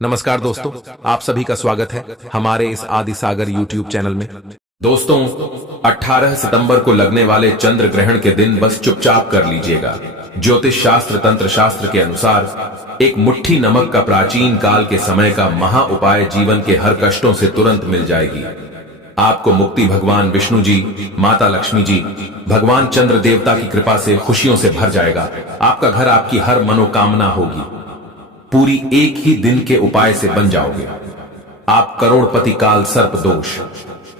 नमस्कार दोस्तों, आप सभी का स्वागत है हमारे इस आदि सागर यूट्यूब चैनल में। दोस्तों, 18 सितंबर को लगने वाले चंद्र ग्रहण के दिन बस चुपचाप कर लीजिएगा। ज्योतिष शास्त्र तंत्र शास्त्र के अनुसार एक मुट्ठी नमक का प्राचीन काल के समय का महा उपाय जीवन के हर कष्टों से तुरंत मिल जाएगी। आपको मुक्ति भगवान विष्णु जी, माता लक्ष्मी जी, भगवान चंद्र देवता की कृपा से खुशियों से भर जाएगा। आपका घर, आपकी हर मनोकामना होगी पूरी एक ही दिन के उपाय से बन जाओगे। आप करोड़पति काल सर्प दोष,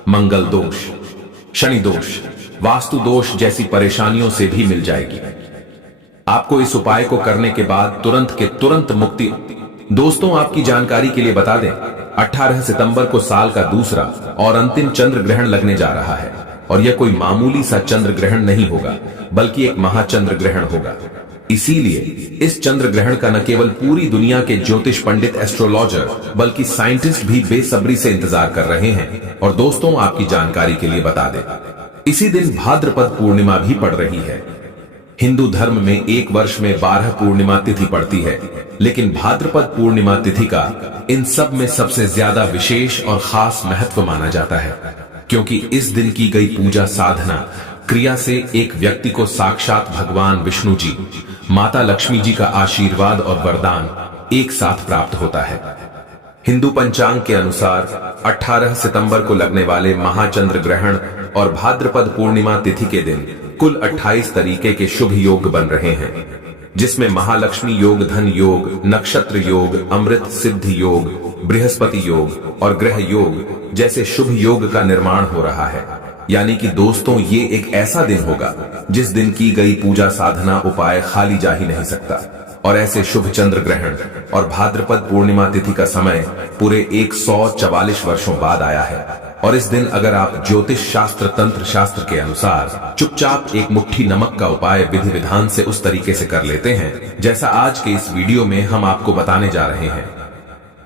मंगल दोष, शनि दोष, वास्तु दोष जैसी परेशानियों से भी मिल जाएगी। आपको इस उपाय को करने के बाद तुरंत के तुरंत मुक्ति। दोस्तों, आपकी जानकारी के लिए बता दें, 18 सितंबर को साल का दूसरा और अंतिम चंद्र ग्रहण लगने जा रहा है और यह कोई मामूली सा चंद्र ग्रहण नहीं होगा, बल्कि एक महाचंद्र ग्रहण होगा। इसीलिए इस चंद्र ग्रहण का न केवल पूरी दुनिया के ज्योतिष पंडित, एस्ट्रोलॉजर, बल्कि साइंटिस्ट भी बेसब्री से इंतजार कर रहे हैं। और दोस्तों, आपकी जानकारी के लिए बता दें, इसी दिन भाद्रपद पूर्णिमा भी पड़ रही है। हिंदू धर्म में एक वर्ष में 12 पूर्णिमा तिथि पड़ती है, लेकिन भाद्रपद पूर्णिमा तिथि का इन सब में सबसे ज्यादा विशेष और खास महत्व माना जाता है, क्योंकि इस दिन की गई पूजा साधना क्रिया से एक व्यक्ति को साक्षात भगवान विष्णु जी, माता लक्ष्मी जी का आशीर्वाद और वरदान एक साथ प्राप्त होता है। हिंदू पंचांग के अनुसार 18 सितंबर को लगने वाले महाचंद्र ग्रहण और भाद्रपद पूर्णिमा तिथि के दिन कुल 28 तरीके के शुभ योग बन रहे हैं, जिसमें महालक्ष्मी योग, धन योग, नक्षत्र योग, अमृत सिद्धि योग, बृहस्पति योग और ग्रह योग जैसे शुभ योग का निर्माण हो रहा है। यानी कि दोस्तों, ये एक ऐसा दिन होगा जिस दिन की गई पूजा साधना उपाय खाली जा ही नहीं सकता। और ऐसे शुभ चंद्र ग्रहण और भाद्रपद पूर्णिमा तिथि का समय पूरे 144 वर्षों बाद आया है। और इस दिन अगर आप ज्योतिष शास्त्र तंत्र शास्त्र के अनुसार चुपचाप एक मुट्ठी नमक का उपाय विधि विधान से उस तरीके से कर लेते हैं जैसा आज के इस वीडियो में हम आपको बताने जा रहे हैं,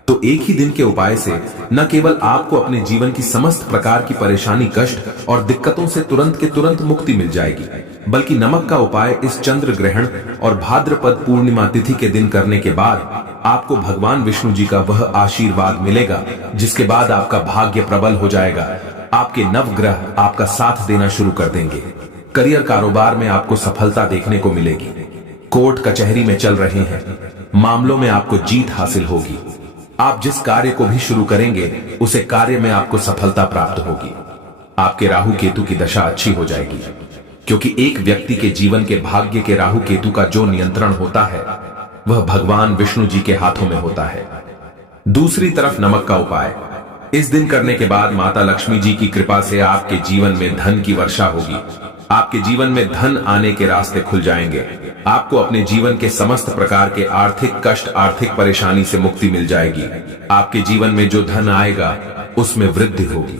तो एक ही दिन के उपाय से न केवल आपको अपने जीवन की समस्त प्रकार की परेशानी, कष्ट और दिक्कतों से तुरंत के तुरंत मुक्ति मिल जाएगी, बल्कि नमक का उपाय इस चंद्र ग्रहण और भाद्रपद पूर्णिमा तिथि के दिन करने के बाद आपको भगवान विष्णु जी का वह आशीर्वाद मिलेगा, जिसके बाद आपका भाग्य प्रबल हो जाएगा। आपके नवग्रह आपका साथ देना शुरू कर देंगे। करियर, कारोबार में आपको सफलता देखने को मिलेगी। कोर्ट कचहरी में चल रहे हैं मामलों में आपको जीत हासिल होगी। आप जिस कार्य को भी शुरू करेंगे उसे कार्य में आपको सफलता प्राप्त होगी। आपके राहु केतु की दशा अच्छी हो जाएगी, क्योंकि एक व्यक्ति के जीवन के भाग्य के राहु केतु का जो नियंत्रण होता है वह भगवान विष्णु जी के हाथों में होता है। दूसरी तरफ नमक का उपाय इस दिन करने के बाद माता लक्ष्मी जी की कृपा से आपके जीवन में धन की वर्षा होगी। आपके जीवन में धन आने के रास्ते खुल जाएंगे। आपको अपने जीवन के समस्त प्रकार के आर्थिक कष्ट, आर्थिक परेशानी से मुक्ति मिल जाएगी। आपके जीवन में जो धन आएगा उसमें वृद्धि होगी।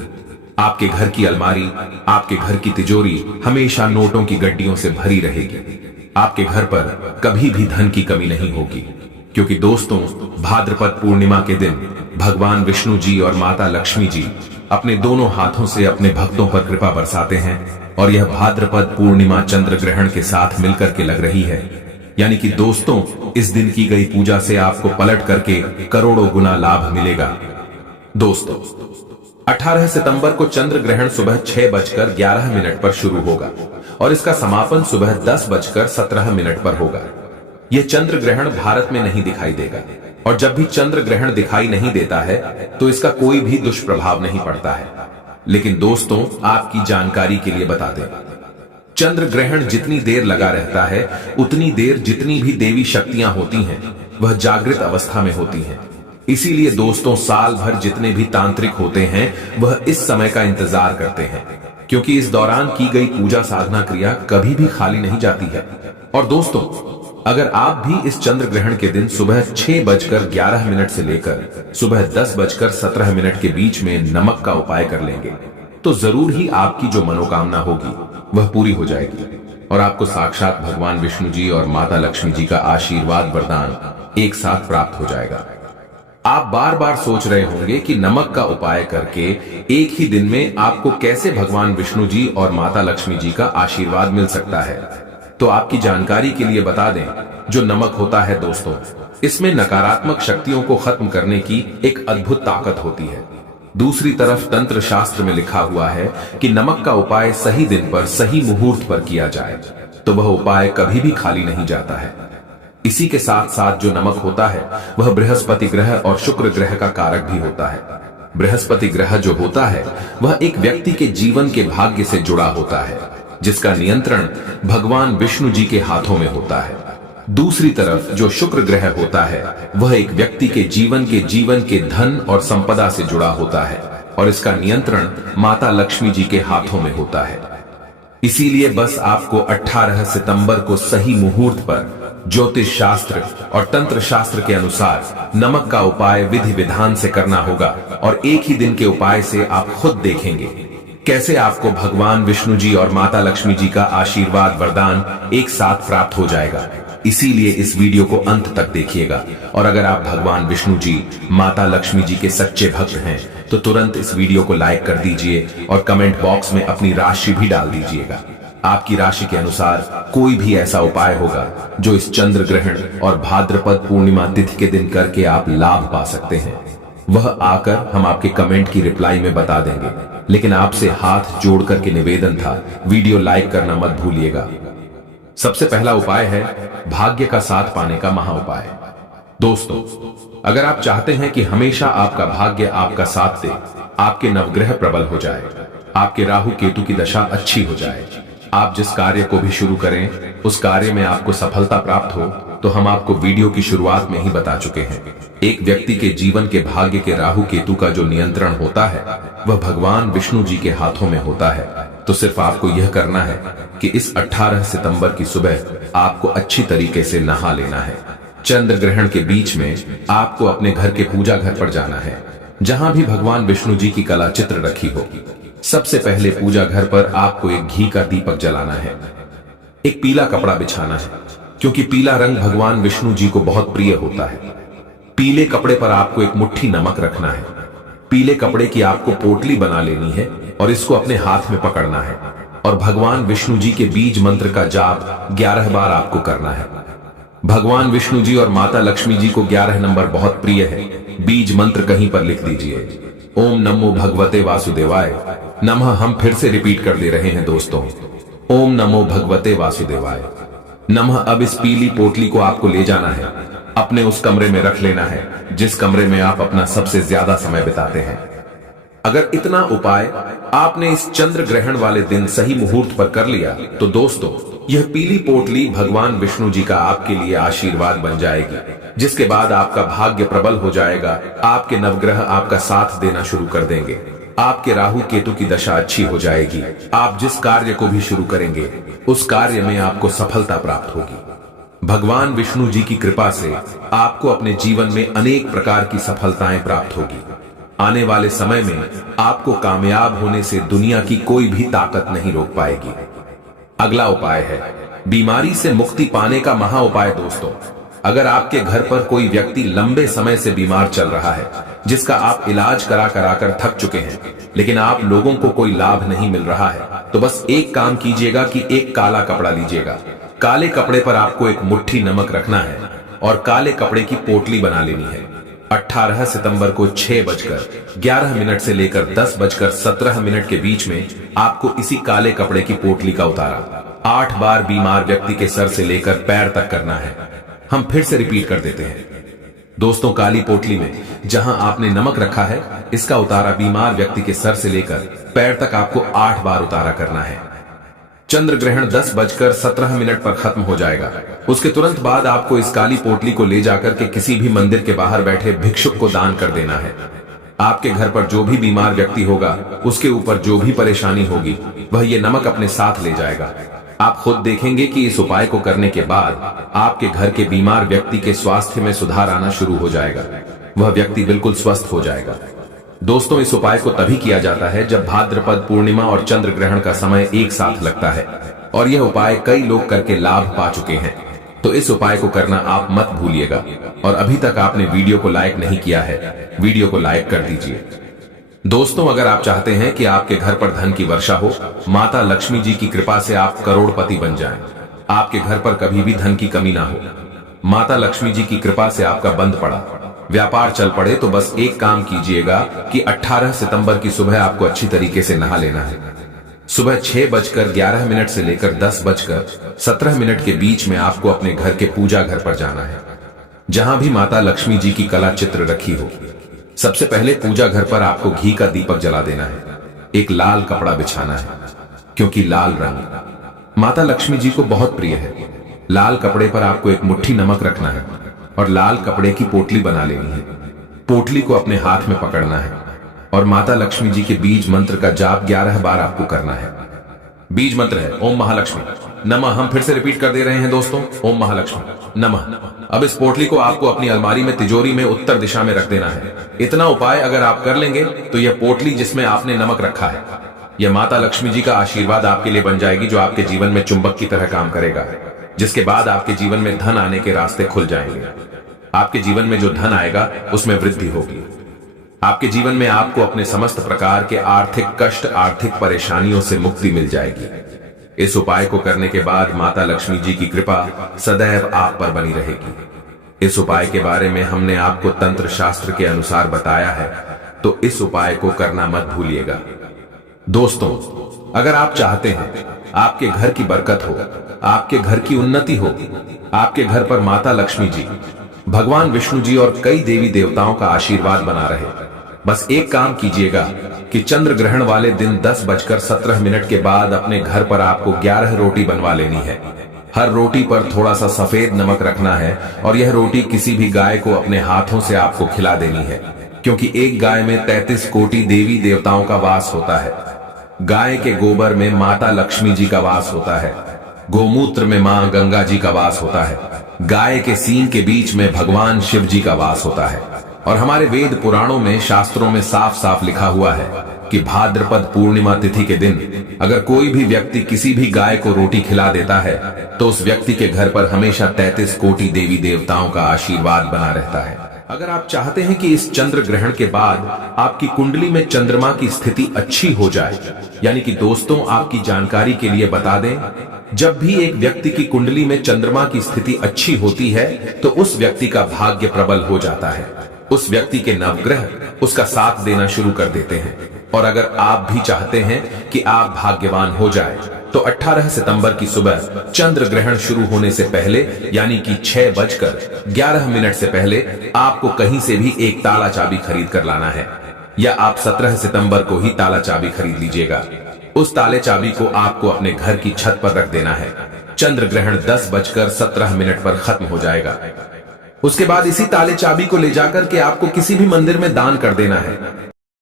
आपके घर की अलमारी, आपके घर की तिजोरी हमेशा नोटों की गड्डियों से भरी रहेगी। आपके घर पर कभी भी धन की कमी नहीं होगी, क्योंकि दोस्तों, भाद्रपद पूर्णिमा के दिन भगवान विष्णु जी और माता लक्ष्मी जी अपने दोनों हाथों से अपने भक्तों पर कृपा बरसाते हैं। और यह भाद्रपद पूर्णिमा चंद्र ग्रहण के साथ मिलकर के लग रही है। यानी कि दोस्तों, इस दिन की गई पूजा से आपको पलट करके करोड़ों गुना लाभ मिलेगा। दोस्तों, 18 सितंबर को चंद्र ग्रहण सुबह 6:11 पर शुरू होगा और इसका समापन सुबह 10:17 पर होगा। यह चंद्र ग्रहण भारत में नहीं दिखाई देगा, और जब भी चंद्र ग्रहण दिखाई नहीं देता है तो इसका कोई भी दुष्प्रभाव नहीं पड़ता है। लेकिन दोस्तों, आपकी जानकारी के लिए बता दें, चंद्र ग्रहण जितनी देर लगा रहता है उतनी देर जितनी भी देवी शक्तियां होती हैं वह जागृत अवस्था में होती हैं। इसीलिए दोस्तों, साल भर जितने भी तांत्रिक होते हैं वह इस समय का इंतजार करते हैं, क्योंकि इस दौरान की गई पूजा साधना क्रिया कभी भी खाली नहीं जाती है। और दोस्तों, अगर आप भी इस चंद्र ग्रहण के दिन सुबह 6:11 से लेकर सुबह 10:17 के बीच में नमक का उपाय कर लेंगे तो जरूर ही आपकी जो मनोकामना होगी वह पूरी हो जाएगी और आपको साक्षात भगवान विष्णु जी और माता लक्ष्मी जी का आशीर्वाद, वरदान एक साथ प्राप्त हो जाएगा। आप बार बार सोच रहे होंगे कि नमक का उपाय करके एक ही दिन में आपको कैसे भगवान विष्णु जी और माता लक्ष्मी जी का आशीर्वाद मिल सकता है। तो आपकी जानकारी के लिए बता दें, जो नमक होता है दोस्तों, इसमें नकारात्मक शक्तियों को खत्म करने की एक अद्भुत ताकत होती है। दूसरी तरफ तंत्र शास्त्र में लिखा हुआ है कि नमक का उपाय सही दिन पर सही मुहूर्त पर किया जाए तो वह उपाय कभी भी खाली नहीं जाता है। इसी के साथ साथ जो नमक होता है वह बृहस्पति ग्रह और शुक्र ग्रह का कारक भी होता है। बृहस्पति ग्रह जो होता है वह एक व्यक्ति के जीवन के भाग्य से जुड़ा होता है, जिसका नियंत्रण भगवान विष्णु जी के हाथों में होता है। दूसरी तरफ जो शुक्र ग्रह होता है वह एक व्यक्ति के जीवन के धन और संपदा से जुड़ा होता है और इसका नियंत्रण माता लक्ष्मी जी के हाथों में होता है। इसीलिए बस आपको 18 सितंबर को सही मुहूर्त पर ज्योतिष शास्त्र और तंत्र शास्त्र के अनुसार नमक का उपाय विधि विधान से करना होगा और एक ही दिन के उपाय से आप खुद देखेंगे कैसे आपको भगवान विष्णु जी और माता लक्ष्मी जी का आशीर्वाद वरदान एक साथ प्राप्त हो जाएगा। इसीलिए इस वीडियो को अंत तक देखिएगा और अगर आप भगवान विष्णु जी माता लक्ष्मी जी के सच्चे भक्त हैं तो तुरंत इस वीडियो को लाइक कर दीजिए और कमेंट बॉक्स में अपनी राशि भी डाल दीजिएगा। आपकी राशि के अनुसार कोई भी ऐसा उपाय होगा जो इस चंद्र ग्रहण और भाद्रपद पूर्णिमा तिथि के दिन करके आप लाभ पा सकते हैं, वह आकर हम आपके कमेंट की रिप्लाई में बता देंगे। लेकिन आपसे हाथ जोड़ करके निवेदन था, वीडियो लाइक करना मत भूलिएगा। सबसे पहला उपाय है भाग्य का साथ पाने का महा उपाय। दोस्तों, अगर आप चाहते हैं कि हमेशा आपका भाग्य आपका साथ दे, आपके नवग्रह प्रबल हो जाए, आपके राहु केतु की दशा अच्छी हो जाए, आप जिस कार्य को भी शुरू करें उस कार्य में आपको सफलता प्राप्त हो, तो हम आपको वीडियो की शुरुआत में ही बता चुके हैं। एक व्यक्ति के जीवन के भाग्य के राहु केतु का जो नियंत्रण होता है वह भगवान विष्णु जी के हाथों में होता है। तो सिर्फ आपको यह करना है कि इस 18 सितंबर की सुबह आपको अच्छी तरीके से नहा लेना है। चंद्र ग्रहण के बीच में आपको अपने घर के पूजा घर पर जाना है जहां भी भगवान विष्णु जी की कला चित्र रखी हो। सबसे पहले पूजा घर पर आपको एक घी का दीपक जलाना है, एक पीला कपड़ा बिछाना है क्योंकि पीला रंग भगवान विष्णु जी को बहुत प्रिय होता है। पीले कपड़े पर आपको एक मुट्ठी नमक रखना है। पीले कपड़े की आपको पोटली बना लेनी है और इसको अपने हाथ में पकड़ना है और भगवान विष्णु जी के बीज मंत्र का जाप 11 बार आपको करना है। भगवान विष्णु जी और माता लक्ष्मी जी को 11 नंबर बहुत प्रिय है। बीज मंत्र कहीं पर लिख दीजिए, ओम नमो भगवते वासुदेवाय नमः। हम फिर से रिपीट कर दे रहे हैं दोस्तों, ओम नमो भगवते वासुदेवाय नमः। अब इस पीली पोटली को आपको ले जाना है, अपने उस कमरे में रख लेना है जिस कमरे में आप अपना सबसे ज्यादा समय बिताते हैं। अगर इतना उपाय आपने इस चंद्र ग्रहण वाले दिन सही मुहूर्त पर कर लिया तो दोस्तों यह पीली पोटली भगवान विष्णु जी का आपके लिए आशीर्वाद बन जाएगी, जिसके बाद आपका भाग्य प्रबल हो जाएगा। आपके नवग्रह आपका साथ देना शुरू कर देंगे, आपके राहु केतु की दशा अच्छी हो जाएगी। आप जिस कार्य को भी शुरू करेंगे उस कार्य में आपको सफलता प्राप्त होगी। भगवान विष्णु जी की कृपा से आपको अपने जीवन में अनेक प्रकार की सफलताएं प्राप्त होगी। आने वाले समय में आपको कामयाब होने से दुनिया की कोई भी ताकत नहीं रोक पाएगी। अगला उपाय है बीमारी से मुक्ति पाने का महा उपाय। दोस्तों, अगर आपके घर पर कोई व्यक्ति लंबे समय से बीमार चल रहा है, जिसका आप इलाज करा कर थक चुके हैं, लेकिन आप लोगों को कोई लाभ नहीं मिल रहा है, तो बस एक काम कीजिएगा कि एक काला कपड़ा लीजिएगा। काले कपड़े पर आपको एक मुट्ठी नमक रखना है और काले कपड़े की पोटली बना लेनी है। 18 सितंबर को 6:11 से लेकर 10:17 के बीच में आपको इसी काले कपड़े की पोटली का उतारा 8 बार बीमार व्यक्ति के सर से लेकर पैर तक करना है। हम फिर से रिपीट कर देते हैं दोस्तों, काली पोटली में जहां आपने नमक रखा है इसका उतारा बीमार व्यक्ति के सर से लेकर पैर तक आपको 8 बार उतारा करना है। चंद्र ग्रहण 10:17 पर खत्म हो जाएगा। उसके तुरंत बाद आपको इस काली पोटली को ले जाकर के किसी भी मंदिर के बाहर बैठे भिक्षुक को दान कर देना है। आपके घर पर जो भी बीमार व्यक्ति होगा उसके ऊपर जो भी परेशानी होगी वह ये नमक अपने साथ ले जाएगा। आप खुद देखेंगे कि इस उपाय को करने के बाद आपके घर के बीमार व्यक्ति के स्वास्थ्य में सुधार आना शुरू हो जाएगा, वह व्यक्ति बिल्कुल स्वस्थ हो जाएगा। दोस्तों, इस उपाय को तभी किया जाता है जब भाद्रपद पूर्णिमा और चंद्र ग्रहण का समय एक साथ लगता है और यह उपाय कई लोग करके लाभ पा चुके हैं। तो इस उपाय को करना आप मत भूलिएगा। और अभी तक आपने वीडियो को लाइक नहीं किया है, वीडियो को लाइक कर दीजिए। दोस्तों, अगर आप चाहते हैं कि आपके घर पर धन की वर्षा हो, माता लक्ष्मी जी की कृपा से आप करोड़पति बन जाएं, आपके घर पर कभी भी धन की कमी ना हो, माता लक्ष्मी जी की कृपा से आपका बंद पड़ा व्यापार चल पड़े तो बस एक काम कीजिएगा कि 18 सितंबर की सुबह आपको अच्छी तरीके से नहा लेना है। सुबह 6:11 से लेकर 10:17 के बीच में आपको अपने घर के पूजा घर पर जाना है, जहां भी माता लक्ष्मी जी की कला चित्र रखी हो। सबसे पहले पूजा घर पर आपको घी का दीपक जला देना है। एक लाल कपड़ा बिछाना है, क्योंकि लाल रंग माता लक्ष्मी जी को बहुत प्रिय है। लाल कपड़े पर आपको एक मुट्ठी नमक रखना है और लाल कपड़े की पोटली बना लेनी है। पोटली को अपने हाथ में पकड़ना है और माता लक्ष्मी जी के बीज मंत्र का जाप 11 बार आपको करना है। बीज मंत्र है ओम महालक्ष्मी नमः। हम फिर से रिपीट कर दे रहे हैं दोस्तों, ओम महालक्ष्मी नमः। अब इस पोटली को आपको अपनी अलमारी में तिजोरी में उत्तर दिशा में रख देना है। इतना उपाय अगर आप कर लेंगे तो यह पोटली जिसमें आपने नमक रखा है, यह माता लक्ष्मी जी का आशीर्वाद आपके लिए बन जाएगी, जो आपके जीवन में चुंबक की तरह काम करेगा, जिसके बाद आपके जीवन में धन आने के रास्ते खुल जाएंगे। आपके जीवन में जो धन आएगा उसमें वृद्धि होगी। आपके जीवन में आपको अपने समस्त प्रकार के आर्थिक कष्ट, आर्थिक परेशानियों से मुक्ति मिल जाएगी। इस उपाय को करने के बाद माता लक्ष्मी जी की कृपा सदैव आप पर बनी रहेगी। इस उपाय के बारे में हमने आपको तंत्र शास्त्र के अनुसार बताया है, तो इस उपाय को करना मत भूलिएगा। दोस्तों, अगर आप चाहते हैं आपके घर की बरकत हो, आपके घर की उन्नति हो, आपके घर पर माता लक्ष्मी जी, भगवान विष्णु जी और कई देवी देवताओं का आशीर्वाद बना रहे, बस एक काम कीजिएगा कि चंद्र ग्रहण वाले दिन 10:17 के बाद अपने घर पर आपको 11 रोटी बनवा लेनी है। हर रोटी पर थोड़ा सा सफेद नमक रखना है और यह रोटी किसी भी गाय को अपने हाथों से आपको खिला देनी है, क्योंकि एक गाय में 33 कोटि देवी देवताओं का वास होता है। गाय के गोबर में माता लक्ष्मी जी का वास होता है, गोमूत्र में मां गंगा जी का वास होता है, गाय के सींग के बीच में भगवान शिव जी का वास होता है। और हमारे वेद पुराणों में, शास्त्रों में साफ साफ लिखा हुआ है कि भाद्रपद पूर्णिमा तिथि के दिन अगर कोई भी व्यक्ति किसी भी गाय को रोटी खिला देता है तो उस व्यक्ति के घर पर हमेशा 33 कोटि देवी देवताओं का आशीर्वाद बना रहता है। अगर आप चाहते हैं कि इस चंद्र ग्रहण के बाद आपकी कुंडली में चंद्रमा की स्थिति अच्छी हो जाए, यानी कि दोस्तों आपकी जानकारी के लिए बता दें, जब भी एक व्यक्ति की कुंडली में चंद्रमा की स्थिति अच्छी होती है तो उस व्यक्ति का भाग्य प्रबल हो जाता है। उस व्यक्ति के नवग्रह उसका साथ देना शुरू कर देते हैं। और अगर आप भी चाहते हैं कि आप भाग्यवान हो जाए तो 18 सितंबर की सुबह चंद्र ग्रहण शुरू होने से पहले, यानी कि 6:11 से पहले आपको कहीं से भी एक ताला चाबी खरीद कर लाना है, या आप 17 सितंबर को ही ताला चाबी खरीद लीजिएगा। उस ताले चाबी को आपको अपने घर की छत पर रख देना है। चंद्र ग्रहण 10:17 पर खत्म हो जाएगा। उसके बाद इसी ताले चाबी को ले जाकर के आपको किसी भी मंदिर में दान कर देना है।